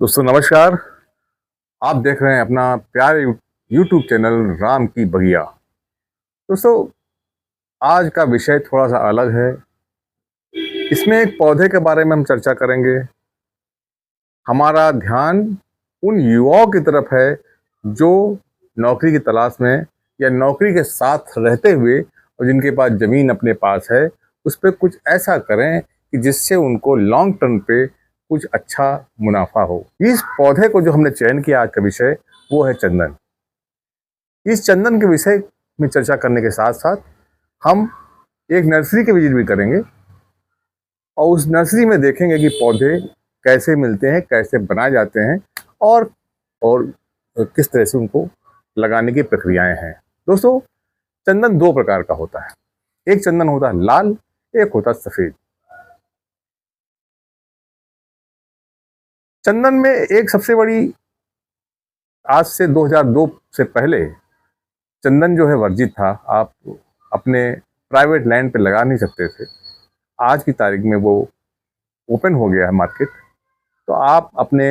दोस्तों नमस्कार। आप देख रहे हैं अपना प्यारे यूट्यूब चैनल राम की बगिया। दोस्तों आज का विषय थोड़ा सा अलग है। इसमें एक पौधे के बारे में हम चर्चा करेंगे। हमारा ध्यान उन युवाओं की तरफ है जो नौकरी की तलाश में या नौकरी के साथ रहते हुए और जिनके पास ज़मीन अपने पास है, उस पर कुछ ऐसा करें कि जिससे उनको लॉन्ग टर्म पे कुछ अच्छा मुनाफा हो। इस पौधे को जो हमने चयन किया आज का विषय, वो है चंदन। इस चंदन के विषय में चर्चा करने के साथ साथ हम एक नर्सरी के विजिट भी करेंगे और उस नर्सरी में देखेंगे कि पौधे कैसे मिलते हैं, कैसे बनाए जाते हैं और किस तरह से उनको लगाने की प्रक्रियाएं हैं। दोस्तों चंदन दो प्रकार का होता है। एक चंदन होता है लाल, एक होता है सफेद। चंदन में एक सबसे बड़ी, आज से 2002 से पहले चंदन जो है वर्जित था। आप अपने प्राइवेट लैंड पे लगा नहीं सकते थे। आज की तारीख में वो ओपन हो गया है मार्केट, तो आप अपने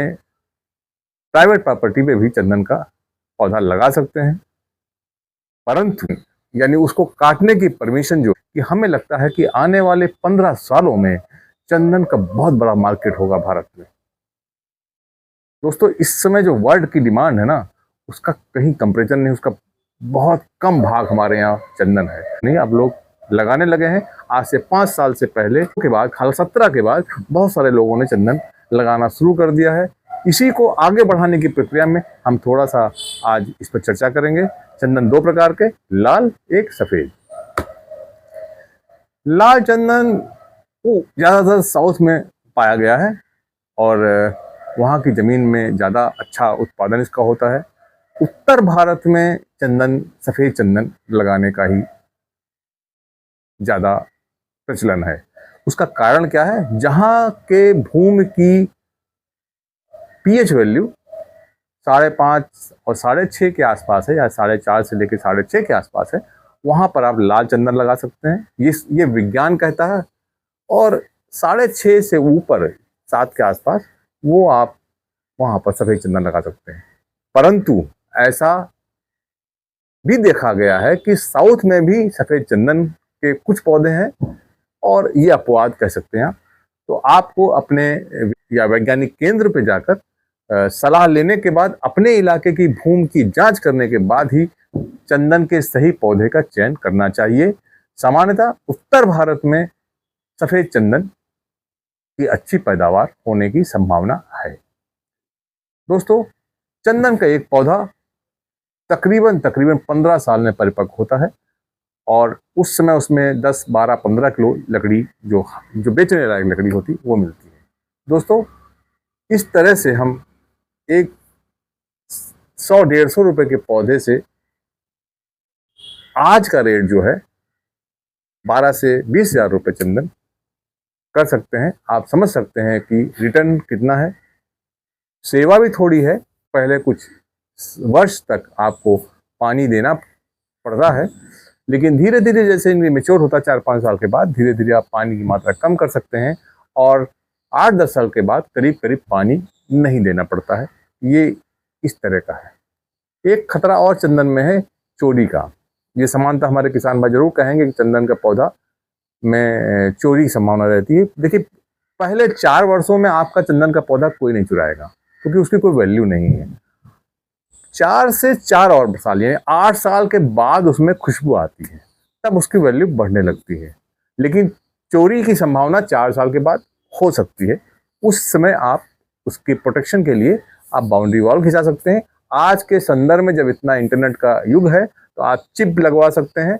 प्राइवेट प्रॉपर्टी पे भी चंदन का पौधा लगा सकते हैं। परंतु यानी उसको काटने की परमिशन जो कि हमें लगता है कि आने वाले 15 सालों में चंदन का बहुत बड़ा मार्केट होगा भारत में। दोस्तों इस समय जो वर्ल्ड की डिमांड है ना, उसका कहीं कंपैरिजन नहीं। उसका बहुत कम भाग हमारे यहाँ चंदन है। नहीं, अब लोग लगाने लगे हैं। आज से 5 साल से पहले के बाद, हाल 17 के बाद बहुत सारे लोगों ने चंदन लगाना शुरू कर दिया है। इसी को आगे बढ़ाने की प्रक्रिया में हम थोड़ा सा आज इस पर चर्चा करेंगे। चंदन दो प्रकार के, लाल एक सफेद। लाल चंदन वो ज़्यादातर साउथ में पाया गया है और वहाँ की ज़मीन में ज़्यादा अच्छा उत्पादन इसका होता है। उत्तर भारत में चंदन, सफ़ेद चंदन लगाने का ही ज़्यादा प्रचलन है। उसका कारण क्या है? जहाँ के भूमि की पीएच वैल्यू 5.5 और 6.5 के आसपास है, या 4.5 से लेकर 6.5 के आसपास है, वहाँ पर आप लाल चंदन लगा सकते हैं। ये विज्ञान कहता है। और 6.5 से ऊपर 7 के आसपास वो आप वहाँ पर सफ़ेद चंदन लगा सकते हैं। परंतु ऐसा भी देखा गया है कि साउथ में भी सफ़ेद चंदन के कुछ पौधे हैं, और ये अपवाद कह सकते हैं आप। तो आपको अपने या वैज्ञानिक केंद्र पे जाकर सलाह लेने के बाद, अपने इलाके की भूमि की जांच करने के बाद ही चंदन के सही पौधे का चयन करना चाहिए। सामान्यतः उत्तर भारत में सफ़ेद चंदन की अच्छी पैदावार होने की संभावना है। दोस्तों चंदन का एक पौधा तकरीबन 15 साल में परिपक्व होता है, और उस समय उसमें 10, 12, 15 किलो लकड़ी जो बेचने लायक लकड़ी होती वो मिलती है। दोस्तों इस तरह से हम एक 100-150 रुपए के पौधे से आज का रेट जो है 12 से 20 हजार रुपये चंदन कर सकते हैं। आप समझ सकते हैं कि रिटर्न कितना है। सेवा भी थोड़ी है। पहले कुछ वर्ष तक आपको पानी देना पड़ता है, लेकिन धीरे धीरे जैसे इनमें मेच्योर होता है, 4-5 साल के बाद धीरे धीरे आप पानी की मात्रा कम कर सकते हैं, और 8-10 साल के बाद करीब करीब पानी नहीं देना पड़ता है। ये इस तरह का है। एक खतरा और चंदन में है, चोरी का। ये समानता हमारे किसान भाई जरूर कहेंगे कि चंदन का पौधा में चोरी की संभावना रहती है। देखिए, पहले 4 वर्षों में आपका चंदन का पौधा कोई नहीं चुराएगा, क्योंकि उसकी कोई वैल्यू नहीं है। 4 से 4 और साल यानी 8 साल के बाद उसमें खुशबू आती है, तब उसकी वैल्यू बढ़ने लगती है। लेकिन चोरी की संभावना 4 साल के बाद हो सकती है। उस समय आप उसके प्रोटेक्शन के लिए आप बाउंड्री वॉल खिंचा सकते हैं। आज के संदर्भ में जब इतना इंटरनेट का युग है, तो आप चिप लगवा सकते हैं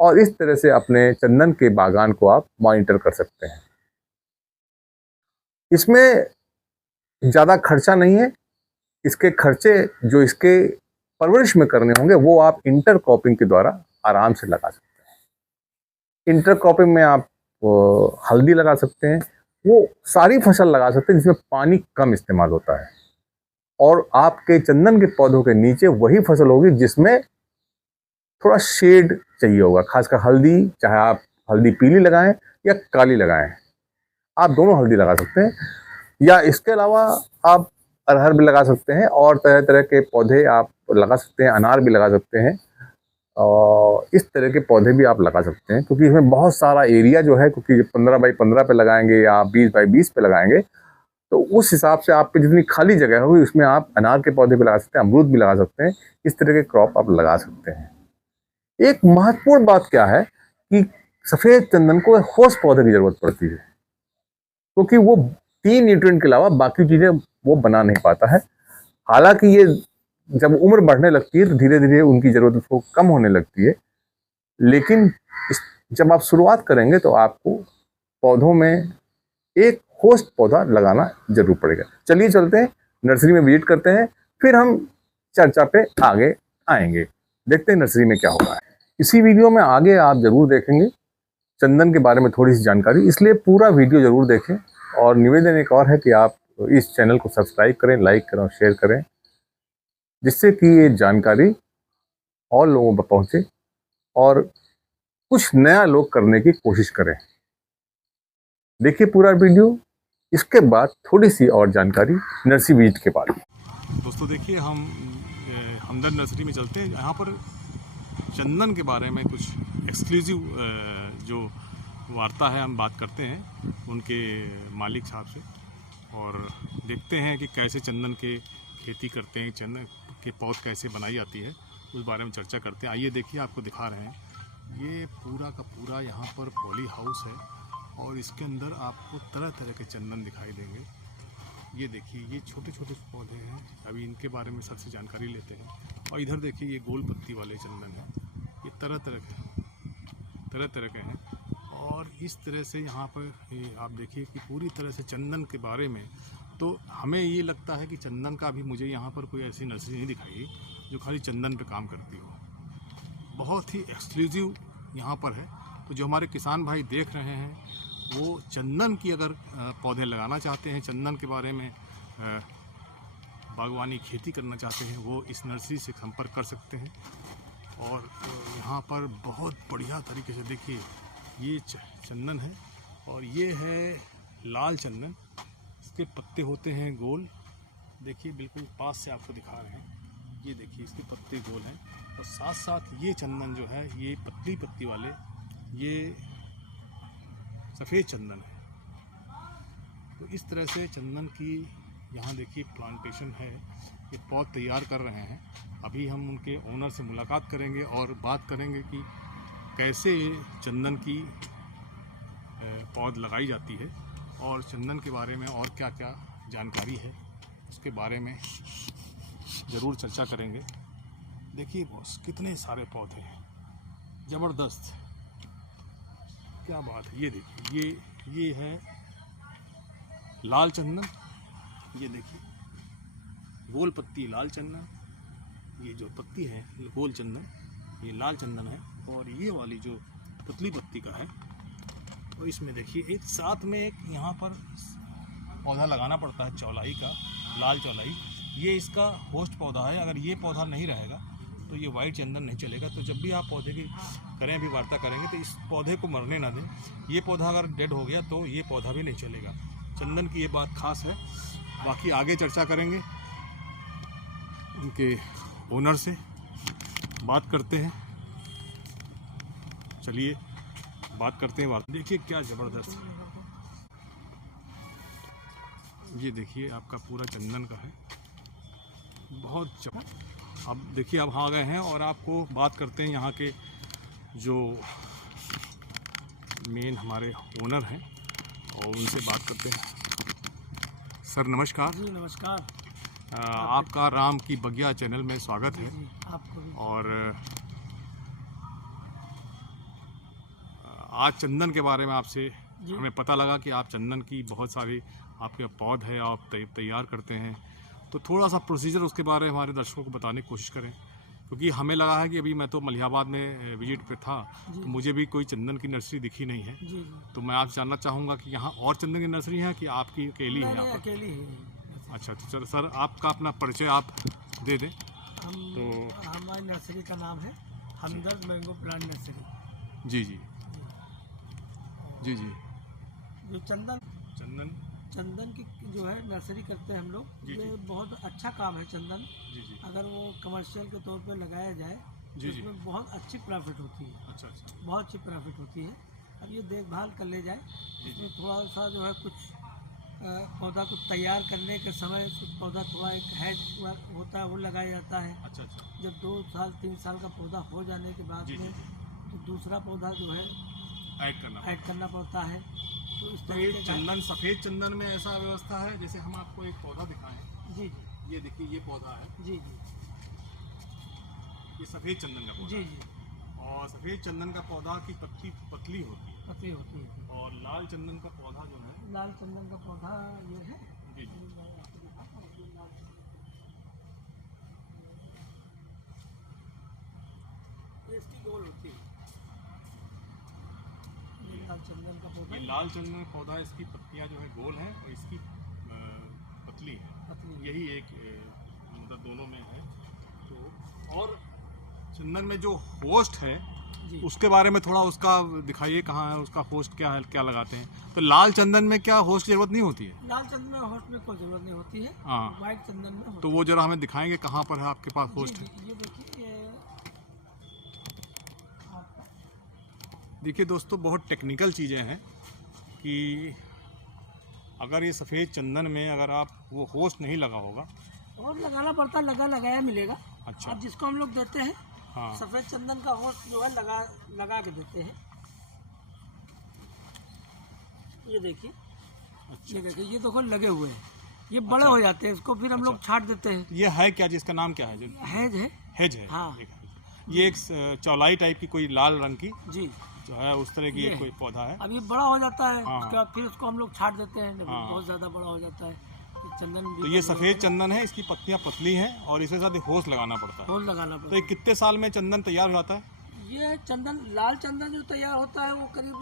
और इस तरह से अपने चंदन के बागान को आप मॉनिटर कर सकते हैं। इसमें ज़्यादा खर्चा नहीं है। इसके खर्चे जो इसके परवरिश में करने होंगे, वो आप इंटरक्रॉपिंग के द्वारा आराम से लगा सकते हैं। इंटरक्रॉपिंग में आप हल्दी लगा सकते हैं। वो सारी फसल लगा सकते हैं जिसमें पानी कम इस्तेमाल होता है, और आपके चंदन के पौधों के नीचे वही फसल होगी जिसमें थोड़ा शेड चाहिए होगा। खासकर हल्दी, चाहे आप हल्दी पीली लगाएं या काली लगाएं, आप दोनों हल्दी लगा सकते हैं। या इसके अलावा आप अरहर भी लगा सकते हैं और तरह तरह के पौधे आप लगा सकते हैं, अनार भी लगा सकते हैं और इस तरह के पौधे भी आप लगा सकते हैं, क्योंकि इसमें बहुत सारा एरिया जो है, क्योंकि 15 बाई 15 पे लगाएंगे या 20 बाई 20 पे लगाएंगे तो उस हिसाब से आप पे जितनी खाली जगह होगी उसमें आप अनार के पौधे भी लगा सकते हैं, अमरूद भी लगा सकते हैं, इस तरह के क्रॉप आप लगा सकते हैं। एक महत्वपूर्ण बात क्या है कि सफेद चंदन को ठोस पौधे की जरूरत पड़ती है, क्योंकि वो 3 न्यूट्रिएंट के अलावा बाकी चीजें वो बना नहीं पाता है। हालांकि ये जब उम्र बढ़ने लगती है तो धीरे धीरे उनकी जरूरत उसको कम होने लगती है, लेकिन जब आप शुरुआत करेंगे तो आपको पौधों में एक होस्ट पौधा लगाना जरूर पड़ेगा। चलिए चलते हैं नर्सरी में विजिट करते हैं, फिर हम चर्चा पे आगे आएंगे, देखते हैं नर्सरी में क्या होगा। इसी वीडियो में आगे आप जरूर देखेंगे चंदन के बारे में थोड़ी सी जानकारी, इसलिए पूरा वीडियो जरूर देखें। और निवेदन एक और है कि आप इस चैनल को सब्सक्राइब करें, लाइक करें और शेयर करें, जिससे कि ये जानकारी और लोगों पर पहुंचे और कुछ नया लोग करने की कोशिश करें। देखिए पूरा वीडियो, इसके बाद थोड़ी सी और जानकारी नर्सरी विजिट के बाद। दोस्तों देखिए, हम हमदर्द नर्सरी में चलते हैं। यहाँ पर चंदन के बारे में कुछ एक्सक्लूसिव जो वार्ता है हम बात करते हैं उनके मालिक साहब से, और देखते हैं कि कैसे चंदन के खेती करते हैं, चंदन के पौध कैसे बनाई जाती है, उस बारे में चर्चा करते हैं। आइए देखिए, आपको दिखा रहे हैं, ये पूरा का पूरा यहाँ पर पॉली हाउस है और इसके अंदर आपको तरह तरह के चंदन दिखाई देंगे। ये देखिए, ये छोटे छोटे पौधे हैं, अभी इनके बारे में सबसे जानकारी लेते हैं। और इधर देखिए, ये गोल पत्ती वाले चंदन हैं, ये तरह तरह के हैं। और इस तरह से यहाँ पर आप देखिए कि पूरी तरह से चंदन के बारे में, तो हमें ये लगता है कि चंदन का अभी मुझे यहाँ पर कोई ऐसी नर्सरी नहीं दिखाई जो खाली चंदन पे काम करती हो। बहुत ही एक्सक्लूसिव यहाँ पर है। तो जो हमारे किसान भाई देख रहे हैं, वो चंदन की अगर पौधे लगाना चाहते हैं, चंदन के बारे में बागवानी खेती करना चाहते हैं, वो इस नर्सरी से संपर्क कर सकते हैं। और यहाँ पर बहुत बढ़िया तरीके से देखिए, ये चंदन है और ये है लाल चंदन। इसके पत्ते होते हैं गोल, देखिए बिल्कुल पास से आपको दिखा रहे हैं। ये देखिए, इसके पत्ते गोल हैं और साथ साथ ये चंदन जो है, ये पतली पत्ती वाले, ये सफ़ेद चंदन है। तो इस तरह से चंदन की यहाँ देखिए प्लांटेशन है, ये पौध तैयार कर रहे हैं। अभी हम उनके ओनर से मुलाकात करेंगे और बात करेंगे कि कैसे चंदन की पौध लगाई जाती है और चंदन के बारे में और क्या क्या जानकारी है उसके बारे में ज़रूर चर्चा करेंगे। देखिए बॉस, कितने सारे पौधे हैं, ज़बरदस्त, क्या बात है। ये देखिए, ये है लाल चंदन, ये देखिए गोल पत्ती लाल चंदन, ये जो पत्ती है गोल चंदन, ये लाल चंदन है। और ये वाली जो पतली पत्ती का है, और इसमें देखिए एक साथ में एक यहाँ पर पौधा लगाना पड़ता है चौलाई का, लाल चौलाई। ये इसका होस्ट पौधा है। अगर ये पौधा नहीं रहेगा तो ये वाइट चंदन नहीं चलेगा। तो जब भी आप पौधे की करें, अभी वार्ता करेंगे, तो इस पौधे को मरने ना दें। ये पौधा अगर डेड हो गया तो ये पौधा भी नहीं चलेगा। चंदन की ये बात खास है। बाकी आगे चर्चा करेंगे, उनके ओनर से बात करते हैं। चलिए बात करते हैं। बात देखिए क्या ज़बरदस्त, ये देखिए आपका पूरा चंदन का है, बहुत। अब देखिए, अब आ गए हैं और आपको बात करते हैं यहाँ के जो मेन हमारे ओनर हैं और उनसे बात करते हैं। सर नमस्कार। जी नमस्कार। आपका राम की बगिया चैनल में स्वागत है। आपको भी। और आज चंदन के बारे में आपसे हमें पता लगा कि आप चंदन की बहुत सारी आपके पौध है, आप तैयार करते हैं। तो थोड़ा सा प्रोसीजर उसके बारे में हमारे दर्शकों को बताने की कोशिश करें, क्योंकि हमें लगा है कि अभी मैं तो मलिहाबाद में विजिट पे था, तो मुझे भी कोई चंदन की नर्सरी दिखी नहीं है। जी। तो मैं आपसे जानना चाहूँगा कि यहाँ और चंदन की नर्सरी है कि आपकी अकेली है यहाँ पर? अकेली है। अच्छा, तो चलो सर, आपका अपना परिचय आप दे दें। तो हमारी नर्सरी का नाम है हमदर्द मैंगो प्लांट नर्सरी। जी जी जी जी। जो चंदन चंदन की जो है नर्सरी करते हैं हम लोग। जी, ये जी। बहुत अच्छा काम है चंदन। जी जी अगर वो कमर्शियल के तौर पर लगाया जाए जी तो जी। इसमें बहुत अच्छी प्रॉफिट होती है, अच्छा अच्छा। बहुत अच्छी प्रॉफिट होती है। अब ये देखभाल कर ले जाए, जी जी। इसमें थोड़ा सा जो है कुछ पौधा को तैयार करने के समय कुछ पौधा थोड़ा एक हेड होता है वो लगाया जाता है। अच्छा अच्छा। जब 2 साल 3 साल का पौधा हो जाने के बाद जी जी में जी। तो दूसरा पौधा जो है ऐड करना। ऐड करना पड़ता है। तो इस तो ये तरीके का चंदन, सफ़ेद चंदन में ऐसा व्यवस्था है, जैसे हम आपको एक पौधा दिखाएं। जी जी ये देखिए, ये पौधा है, जी जी ये सफ़ेद चंदन का पौधा जी है। जी और सफ़ेद चंदन का पौधा की पत्ती पतली होती है, पतली होती है। और लाल चंदन का पौधा जो है। लाल चंदन का पौधा ये है। जी जी। मैं आपको दिखाता हूँ, ये लाल ये इसकी गोल होती है। ये लाल चंदन का पौधा ये लाल चंदन का पौधा, इसकी पत्तियां जो है गोल हैं और इसकी पतली है। पतली है। यही एक मतलब दोनों में है। तो और चंदन में जो होस्ट है जी उसके बारे में थोड़ा उसका दिखाइए, कहाँ है उसका होस्ट, क्या है, क्या लगाते हैं। तो लाल चंदन में क्या होस्ट की जरूरत नहीं होती है? लाल चंदन में होस्ट में कोई जरूरत नहीं होती है। हाँ। व्हाइट चंदन में होती तो वो जरा हमें दिखाएंगे कहाँ पर है आपके पास है। होस्ट? जी, जी, ये देखिए, ये आपका देखिए दोस्तों, बहुत टेक्निकल चीज़ें हैं कि अगर ये सफ़ेद चंदन में अगर आप वो होस्ट नहीं लगा होगा। और लगाना पड़ता, लगाया मिलेगा। अच्छा। अब जिसको हम लोग देते हैं हाँ। सफेद चंदन का होस्ट जो है लगा के देते हैं। ये देखिए, अच्छा। ये देखिए, ये देखो लगे हुए हैं, ये बड़े अच्छा। हो जाते हैं, इसको फिर हम लोग छाट देते हैं। ये है क्या, जिसका नाम क्या है? जो हैज है। हेज है। हाँ। ये एक चौलाई टाइप की कोई लाल रंग की जी, जो है, उस तरह की ये एक कोई पौधा है। अब ये बड़ा हो जाता है, हाँ। उसके बाद फिर उसको हम लोग छाट देते हैं जब हाँ। बहुत ज़्यादा बड़ा हो जाता है। तो चंदन भी तो ये सफ़ेद चंदन है, इसकी पत्तियां पतली हैं और इसके साथ एक होस्ट लगाना पड़ता है। होल लगाना तो पड़ता ये कितने साल में चंदन तैयार हो जाता है? है। ये चंदन, लाल चंदन जो तैयार होता है वो करीब,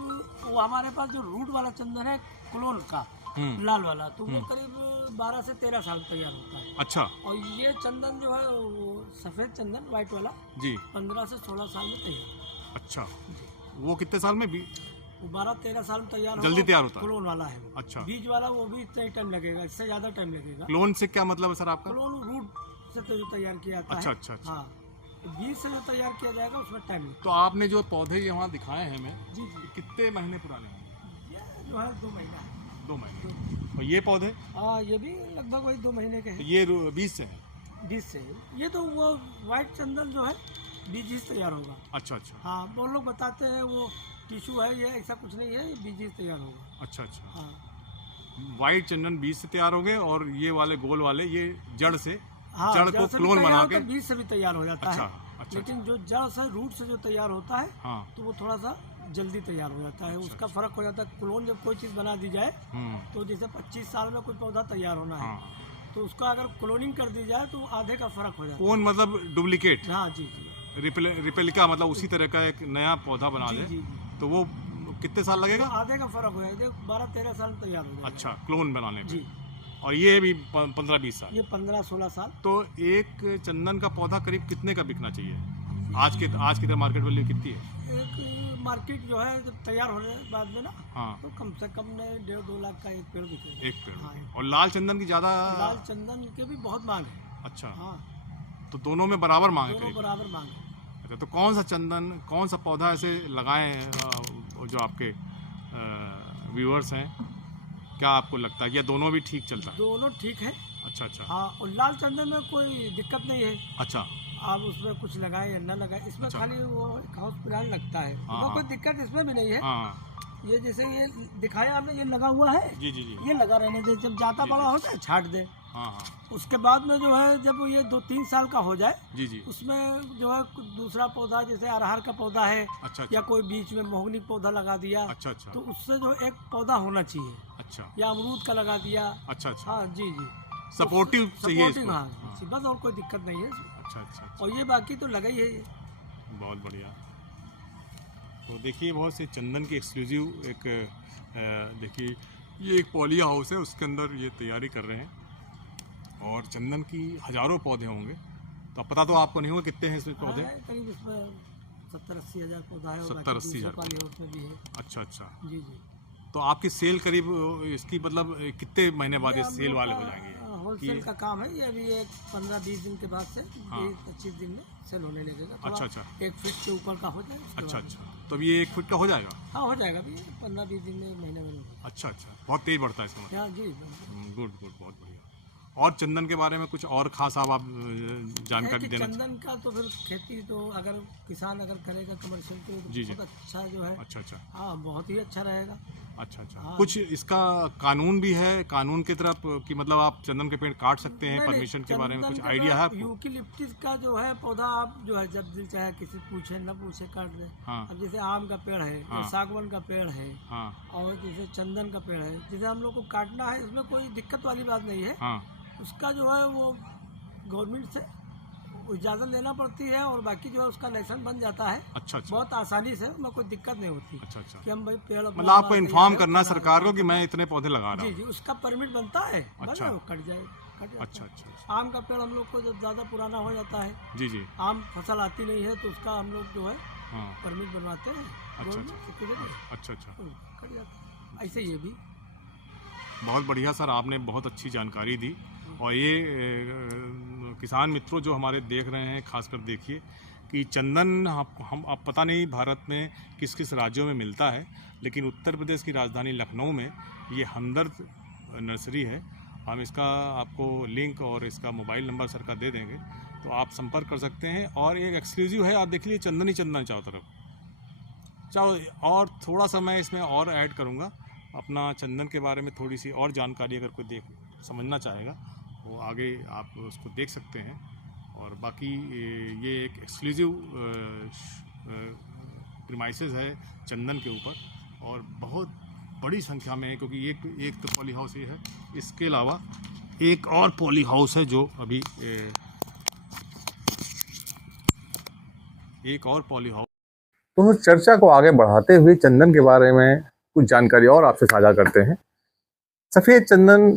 वो हमारे पास जो रूट वाला चंदन है क्लोन का, लाल वाला, तो वो करीब 12 से 13 साल तैयार होता है। अच्छा और ये चंदन जो है वो सफ़ेद चंदन व्हाइट वाला जी। 15 से 16 साल में तैयार। अच्छा, वो कितने साल में भी? वो 12-13 साल में तैयार जल्दी तैयार होता है? क्लोन वाला है वो। अच्छा। बीज वाला वो भी इतना ही टाइम लगेगा, इससे ज़्यादा टाइम लगेगा। क्लोन से क्या मतलब है सर आपका? क्लोन रूट से तो जो तैयार किया जाता अच्छा है। अच्छा अच्छा। हाँ, तो बीज से जो तैयार किया जाएगा उसमें टाइम लगता तो आपने जो पौधे यहाँ दिखाए हैं हमें, है। जी जी, कितने महीने पुराने हैं? ये जो है 2 महीना है। 2 महीने। और ये पौधे? हाँ, ये भी लगभग वही 2 महीने के तो हैं। ये बीज से है? बीज से है। ये तो वो व्हाइट चंदन जो है बीज से तैयार होगा। अच्छा अच्छा हाँ, वो लोग बताते हैं वो टिश्यू है, ये ऐसा कुछ नहीं है, ये बीज से तैयार होगा। अच्छा अच्छा। हाँ वाइट चंदन बीज से तैयार हो गए, और ये वाले गोल वाले ये जड़ से, हाँ, जड़ को से भी क्लोन तैयार बना होता के। है, बीज से भी तैयार हो जाता अच्छा है। अच्छा। लेकिन जो जड़ से, रूट से जो तैयार होता है हाँ। तो वो थोड़ा सा जल्दी तैयार हो जाता है। उसका फर्क हो जाता है। क्लोन जब कोई चीज़ बना दी जाए तो जैसे 25 साल में कोई पौधा तैयार होना है, हाँ। तो उसका अगर क्लोनिंग कर दी जाए तो आधे का फर्क हो जाता कौन मतलब डुप्लीकेट? है। हाँ जी जी रिपेलिका, मतलब उसी तरह का एक नया पौधा बना जी दे, जी जी, तो वो कितने साल लगेगा? आधे का फर्क हो जाएगा, 12-13 साल में तैयार हो जाएगा। अच्छा, क्लोन बनाने जी, पे। और ये भी 15-20 साल। ये 15-16 साल। तो एक चंदन का पौधा करीब कितने का बिकना चाहिए? आज की तरह मार्केट वैल्यू कितनी है? एक मार्केट जो है जब तैयार होने के बाद में ना, हाँ। तो कम से कम 1.5-2 लाख का एक पेड़ बिकेगा। एक पेड़। हाँ, और लाल चंदन की ज़्यादा? लाल चंदन के भी बहुत मांग है। अच्छा, हाँ, तो दोनों में बराबर मांग है दोनों करीब? बराबर मांग है। अच्छा, तो कौन सा चंदन, कौन सा पौधा ऐसे लगाए हैं जो आपके व्यूअर्स हैं, क्या आपको लगता है, या दोनों भी ठीक चलता है? दोनों ठीक है। अच्छा अच्छा हाँ, और लाल चंदन में कोई दिक्कत नहीं है। अच्छा आप उसमें कुछ लगाए या न लगाए, इसमें अच्छा। खाली वो एक हाउस प्लांट लगता है, हाँ, वो कोई हाँ। दिक्कत इसमें भी नहीं है। हाँ। ये जैसे ये दिखाया आपने, ये लगा हुआ है, जी जी जी। ये लगा रहने दे, जब ज़्यादा जी, बड़ा जी। हो जाए छाट दे। हाँ हाँ। उसके बाद में जो है जब ये 2-3 साल का हो जाए, जी जी। उसमें जो है कुछ दूसरा पौधा, जैसे अरहर का पौधा है अच्छा या अच्छा कोई बीच में मोहनी पौधा लगा दिया, अच्छा अच्छा तो उससे जो एक पौधा होना चाहिए, अच्छा या अमरूद का लगा दिया। अच्छा अच्छा। हाँ जी जी, सपोर्टिव चाहिए इसको। हाँ, हाँ। बस और कोई दिक्कत नहीं है इसमें। अच्छा अच्छा अच्छा। और ये बाकी तो लगा ही है ये। बहुत बढ़िया। तो देखिए, बहुत से चंदन की एक्सक्लूसिव एक देखिए, ये एक पॉली हाउस है, उसके अंदर ये तैयारी कर रहे हैं, और चंदन की हज़ारों पौधे होंगे। तो अब पता तो आपको नहीं होगा कितने हैं इसमें पौधे? हाँ, करीब इसमें 70-80 हज़ार पौधा है, और 70-80 दूसरे हज़ार वाले उसमें भी है। अच्छा अच्छा। जी जी। तो आपकी सेल करीब इसकी मतलब कितने महीने बाद ये सेल वाले हो जाएंगे? होलसेल का काम है ये, अभी एक 15-20 दिन के बाद से हाँ। 25 दिन में सेल होने लगेगा। अच्छा अच्छा 1 फीट के ऊपर का हो जाएगा। अच्छा अच्छा, तो अभी ये 1 फीट का हो जाएगा? हाँ हो जाएगा अभी 15-20 दिन में, महीने में। अच्छा अच्छा, बहुत तेज बढ़ता है इसका मतलब। हाँ जी। गुड गुड, बहुत बढ़िया। और चंदन के बारे में कुछ और खास आप जानकारी देना? चंदन का तो फिर खेती तो अगर किसान अगर करेगा कमर्शियल के लिए तो जी जी। बहुत अच्छा जो है। अच्छा अच्छा हाँ बहुत ही अच्छा रहेगा। अच्छा अच्छा। हाँ। कुछ इसका कानून भी है, कानून की तरफ कि मतलब आप चंदन के पेड़ काट सकते हैं, नहीं, परमिशन के बारे में चंदन कुछ के आइडिया है बाद आपको? यूकेलिप्टिस का जो है पौधा आप जो है जब दिल चाहे किसी पूछे न पूछे काट दे। हाँ अब जैसे आम का पेड़ है, हाँ। सागवान का पेड़ है, हाँ और जैसे चंदन का पेड़ है, जैसे हम लोग को काटना है उसमें कोई दिक्कत वाली बात नहीं है। हाँ। उसका जो है वो गवर्नमेंट से इजाज़त लेना पड़ती है और बाकी जो है उसका लाइसेंस बन जाता है। अच्छा अच्छा बहुत आसानी से, उसमें कोई दिक्कत नहीं होती अच्छा अच्छा। कि हम भाई पेड़ मतलब आपको इन्फॉर्म करना है सरकार को कि मैं इतने पौधे लगा रहा जी हूँ? जी, उसका परमिट बनता है। अच्छा। वो कट जाए, कट जाता अच्छा है। अच्छा अच्छा। आम का पेड़ हम लोग को जब ज़्यादा पुराना हो जाता है, जी जी। आम फसल आती नहीं है, तो उसका हम लोग जो है हाँ परमिट बनवाते हैं अच्छा गवर्नमेंट से, अच्छा अच्छा। तो कट जाता है। ऐसे ये भी बहुत बढ़िया सर, आपने बहुत अच्छी जानकारी दी। और ये किसान मित्रों जो हमारे देख रहे हैं, खासकर देखिए कि चंदन हम अब पता नहीं भारत में किस किस राज्यों में मिलता है, लेकिन उत्तर प्रदेश की राजधानी लखनऊ में ये हमदर्द नर्सरी है। हम इसका आपको लिंक और इसका मोबाइल नंबर सर का दे देंगे, तो आप संपर्क कर सकते हैं। और एक एक्सक्लूसिव है, आप देख लीजिए चंदन ही चंदन चारों तरफ। चाहो और थोड़ा सा मैं इसमें और ऐड करूँगा अपना चंदन के बारे में, थोड़ी सी और जानकारी अगर कोई समझना चाहेगा वो आगे आप उसको देख सकते हैं। और बाकी ये एक एक्सक्लूसिव प्रीमाइसेस है चंदन के ऊपर, और बहुत बड़ी संख्या में है, क्योंकि एक तो पॉली हाउस ये है, इसके अलावा एक और पॉली हाउस है जो अभी एक और पॉली हाउस। तो चर्चा को आगे बढ़ाते हुए चंदन के बारे में कुछ जानकारी और आपसे साझा करते हैं। सफ़ेद चंदन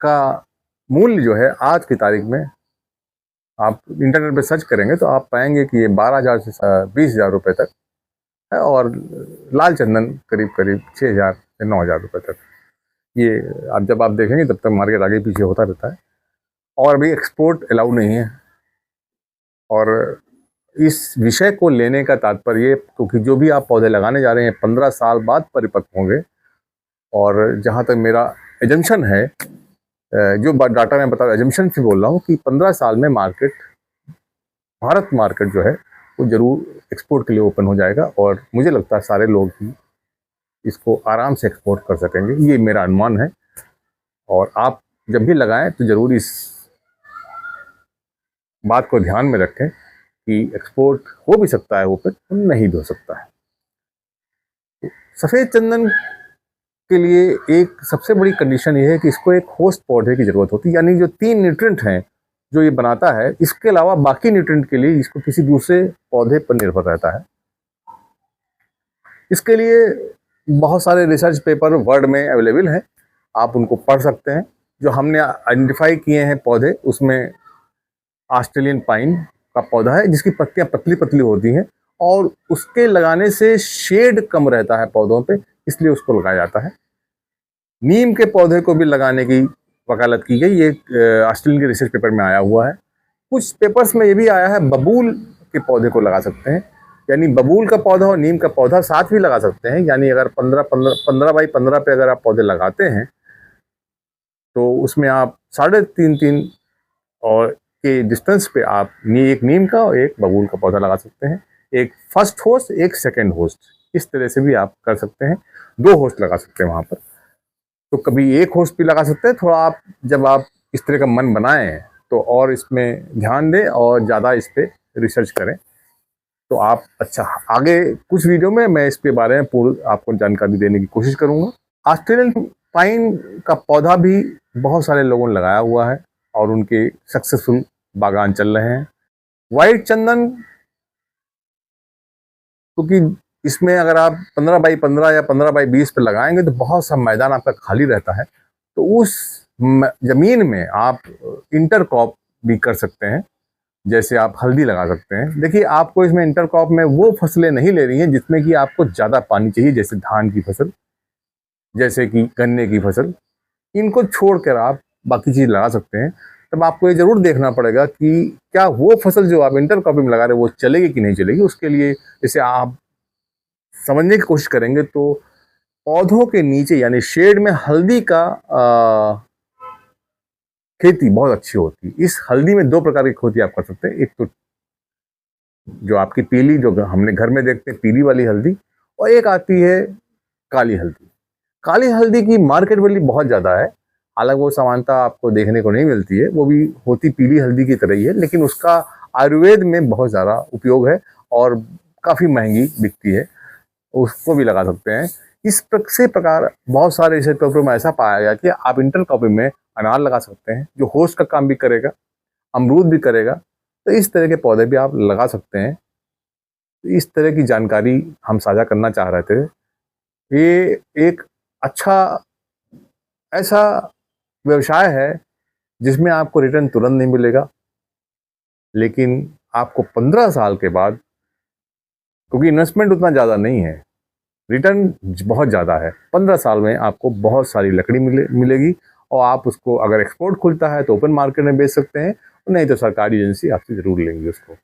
का मूल्य जो है आज की तारीख में आप इंटरनेट पे सर्च करेंगे तो आप पाएंगे कि ये 12,000 से 20,000 रुपये तक है, और लाल चंदन करीब करीब 6,000 से 9,000 रुपये तक। ये जब आप देखेंगे तब तक मार्केट आगे पीछे होता रहता है, और अभी एक्सपोर्ट अलाउ नहीं है। और इस विषय को लेने का तात्पर्य, क्योंकि जो भी आप पौधे लगाने जा रहे हैं 15 साल बाद परिपक्व होंगे, और जहाँ तक मेरा एजम्पशन है, जो डाटा मैं बता एजम्पशन से बोल रहा हूँ कि 15 साल में मार्केट, भारत मार्केट जो है वो जरूर एक्सपोर्ट के लिए ओपन हो जाएगा, और मुझे लगता है सारे लोग ही इसको आराम से एक्सपोर्ट कर सकेंगे, ये मेरा अनुमान है। और आप जब भी लगाएं तो जरूर इस बात को ध्यान में रखें कि एक्सपोर्ट हो भी सकता है ओपन, नहीं भी हो सकता है। सफ़ेद चंदन के लिए एक सबसे बड़ी कंडीशन ये है कि इसको एक होस्ट पौधे की ज़रूरत होती है, यानी जो 3 न्यूट्रिएंट हैं जो ये बनाता है, इसके अलावा बाकी न्यूट्रिएंट के लिए इसको किसी दूसरे पौधे पर निर्भर रहता है। इसके लिए बहुत सारे रिसर्च पेपर वर्ल्ड में अवेलेबल हैं, आप उनको पढ़ सकते हैं। जो हमने आइडेंटिफाई किए हैं पौधे, उसमें ऑस्ट्रेलियन पाइन का पौधा है जिसकी पत्तियां पतली पतली होती हैं, और उसके लगाने से शेड कम रहता है पौधों पे, इसलिए उसको लगाया जाता है। नीम के पौधे को भी लगाने की वकालत की गई, ये ऑस्ट्रेलियन के रिसर्च पेपर में आया हुआ है। कुछ पेपर्स में ये भी आया है बबूल के पौधे को लगा सकते हैं, यानी बबूल का पौधा और नीम का पौधा साथ भी लगा सकते हैं। यानी अगर 15 बाई 15 पे अगर आप पौधे लगाते हैं तो उसमें आप 3.5 और के डिस्टेंस पे आप एक नीम का और एक बबूल का पौधा लगा सकते हैं। एक फर्स्ट होस्ट, एक सेकेंड होस्ट, इस तरह से भी आप कर सकते हैं। 2 होस्ट लगा सकते हैं वहाँ पर, तो कभी एक होस्ट भी लगा सकते हैं। थोड़ा आप जब आप इस तरह का मन बनाएं तो और इसमें ध्यान दें और ज़्यादा इस पर रिसर्च करें, तो आप अच्छा आगे कुछ वीडियो में मैं इसके बारे में पूर्ण आपको जानकारी देने की कोशिश करूँगा। ऑस्ट्रेलियन पाइन का पौधा भी बहुत सारे लोगों ने लगाया हुआ है और उनके सक्सेसफुल बागान चल रहे हैं। वाइट चंदन, क्योंकि इसमें अगर आप 15 बाई 15 या 15 बाई 20 पे लगाएंगे तो बहुत सा मैदान आपका खाली रहता है, तो उस जमीन में आप इंटरक्रॉप भी कर सकते हैं। जैसे आप हल्दी लगा सकते हैं। देखिए, आपको इसमें इंटरक्रॉप में वो फसलें नहीं ले रही हैं जिसमें कि आपको ज़्यादा पानी चाहिए, जैसे धान की फसल जैसे कि गन्ने की फसल, इनको छोड़कर आप बाकी चीज़ लगा सकते हैं। तब आपको ये ज़रूर देखना पड़ेगा कि क्या वो फसल जो आप इंटरक्रॉपिंग में लगा रहे हैं वो चलेगी कि नहीं चलेगी। उसके लिए जैसे आप समझने की कोशिश करेंगे तो पौधों के नीचे यानी शेड में हल्दी का खेती बहुत अच्छी होती है। इस हल्दी में 2 प्रकार की खेती आप कर सकते हैं। एक तो जो आपकी पीली, जो हमने घर में देखते हैं पीली वाली हल्दी, और एक आती है काली हल्दी। काली हल्दी की मार्केट वैल्यू बहुत ज़्यादा है, हालांकि वो समानता आपको देखने को नहीं मिलती है, वो भी होती पीली हल्दी की तरह ही है, लेकिन उसका आयुर्वेद में बहुत ज़्यादा उपयोग है और काफ़ी महंगी बिकती है, उसको भी लगा सकते हैं। इस प्रकार बहुत सारे रिसर्च पेपर में ऐसा पाया गया कि आप इंटरक्रॉपिंग में अनार लगा सकते हैं जो होस्ट का काम भी करेगा, अमरूद भी करेगा। तो इस तरह के पौधे भी आप लगा सकते हैं। इस तरह की जानकारी हम साझा करना चाह रहे थे। ये एक अच्छा ऐसा व्यवसाय है जिसमें आपको रिटर्न तुरंत नहीं मिलेगा, लेकिन आपको 15 साल के बाद, क्योंकि इन्वेस्टमेंट उतना ज़्यादा नहीं है, रिटर्न बहुत ज़्यादा है। 15 साल में आपको बहुत सारी लकड़ी मिलेगी और आप उसको, अगर एक्सपोर्ट खुलता है तो ओपन मार्केट में बेच सकते हैं, नहीं तो सरकारी एजेंसी आपसे ज़रूर लेंगी उसको।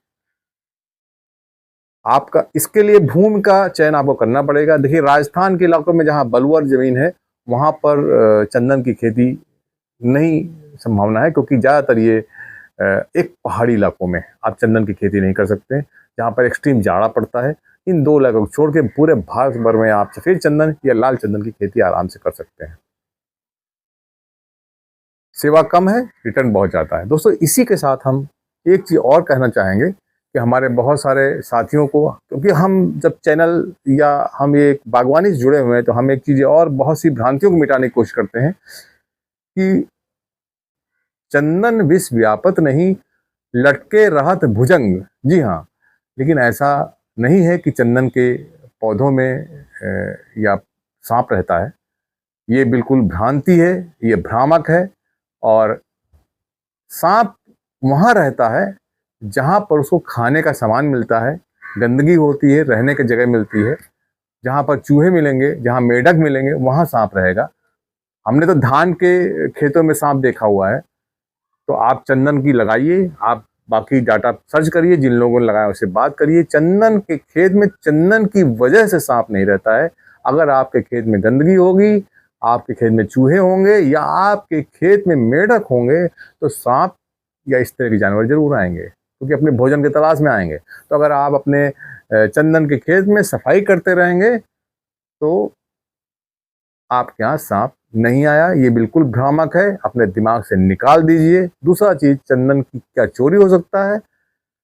आपका इसके लिए भूमि का चयन आपको करना पड़ेगा। देखिए, राजस्थान के इलाकों में जहाँ बलुअर ज़मीन है वहाँ पर चंदन की खेती नहीं संभावना है, क्योंकि ज़्यादातर ये एक पहाड़ी इलाकों में आप चंदन की खेती नहीं कर सकते, जहाँ पर एक्सट्रीम जाड़ा पड़ता है। इन 2 इलाकों को छोड़ के पूरे भारत भर में आप सफ़ेद चंदन या लाल चंदन की खेती आराम से कर सकते हैं। सेवा कम है, रिटर्न बहुत ज़्यादा है। दोस्तों, इसी के साथ हम एक चीज़ और कहना चाहेंगे कि हमारे बहुत सारे साथियों को, क्योंकि हम जब चैनल या हम ये बागवानी से जुड़े हुए हैं, तो हम एक चीज़ और बहुत सी भ्रांतियों को मिटाने की कोशिश करते हैं कि चंदन विष व्यापत नहीं, लटके रहत भुजंग। जी हाँ, लेकिन ऐसा नहीं है कि चंदन के पौधों में या सांप रहता है। ये बिल्कुल भ्रांति है, ये भ्रामक है। और सांप वहाँ रहता है जहाँ पर उसको खाने का सामान मिलता है, गंदगी होती है, रहने की जगह मिलती है। जहाँ पर चूहे मिलेंगे, जहाँ मेढक मिलेंगे, वहाँ सांप रहेगा। हमने तो धान के खेतों में सांप देखा हुआ है। तो आप चंदन की लगाइए, आप बाकी डाटा सर्च करिए, जिन लोगों ने लगाया उससे बात करिए। चंदन के खेत में चंदन की वजह से सांप नहीं रहता है। अगर आपके खेत में गंदगी होगी, आपके खेत में चूहे होंगे या आपके खेत में मेढक होंगे, तो सांप या इस तरह के जानवर जरूर आएंगे, क्योंकि अपने भोजन की तलाश में आएंगे। तो अगर आप अपने चंदन के खेत में सफाई करते रहेंगे तो आपके यहाँ सांप नहीं आया, ये बिल्कुल भ्रामक है, अपने दिमाग से निकाल दीजिए। दूसरा चीज, चंदन की क्या चोरी हो सकता है?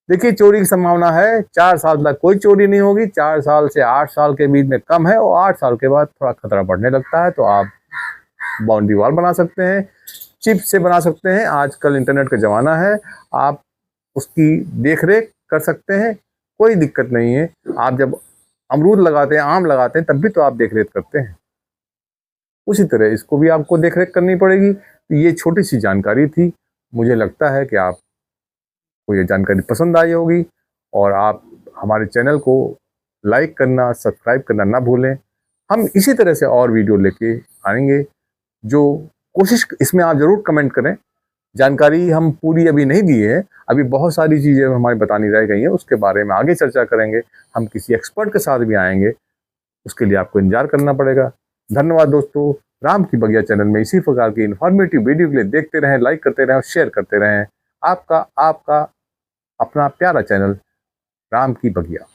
देखिए, चोरी की संभावना है, 4 साल तक कोई चोरी नहीं होगी, 4 साल से 8 साल के बीच में कम है, और 8 साल के बाद थोड़ा खतरा बढ़ने लगता है। तो आप बाउंड्री वॉल बना सकते हैं, चिप से बना सकते हैं, आजकल इंटरनेट का ज़माना है, आप उसकी देख रेख कर सकते हैं, कोई दिक्कत नहीं है। आप जब अमरूद लगाते हैं, आम लगाते हैं, तब भी तो आप देख रेख करते हैं, उसी तरह इसको भी आपको देख रेख करनी पड़ेगी। ये छोटी सी जानकारी थी, मुझे लगता है कि आपको ये जानकारी पसंद आई होगी, और आप हमारे चैनल को लाइक करना, सब्सक्राइब करना ना भूलें। हम इसी तरह से और वीडियो लेके आएंगे, जो कोशिश इसमें आप ज़रूर कमेंट करें। जानकारी हम पूरी अभी नहीं दी है, अभी बहुत सारी चीज़ें हमारी बतानी रह गई हैं, उसके बारे में आगे चर्चा करेंगे। हम किसी एक्सपर्ट के साथ भी आएंगे, उसके लिए आपको इंतजार करना पड़ेगा। धन्यवाद दोस्तों। राम की बगिया चैनल में इसी प्रकार की इन्फॉर्मेटिव वीडियो के लिए देखते रहें, लाइक करते रहें और शेयर करते रहें। आपका अपना प्यारा चैनल राम की बगिया।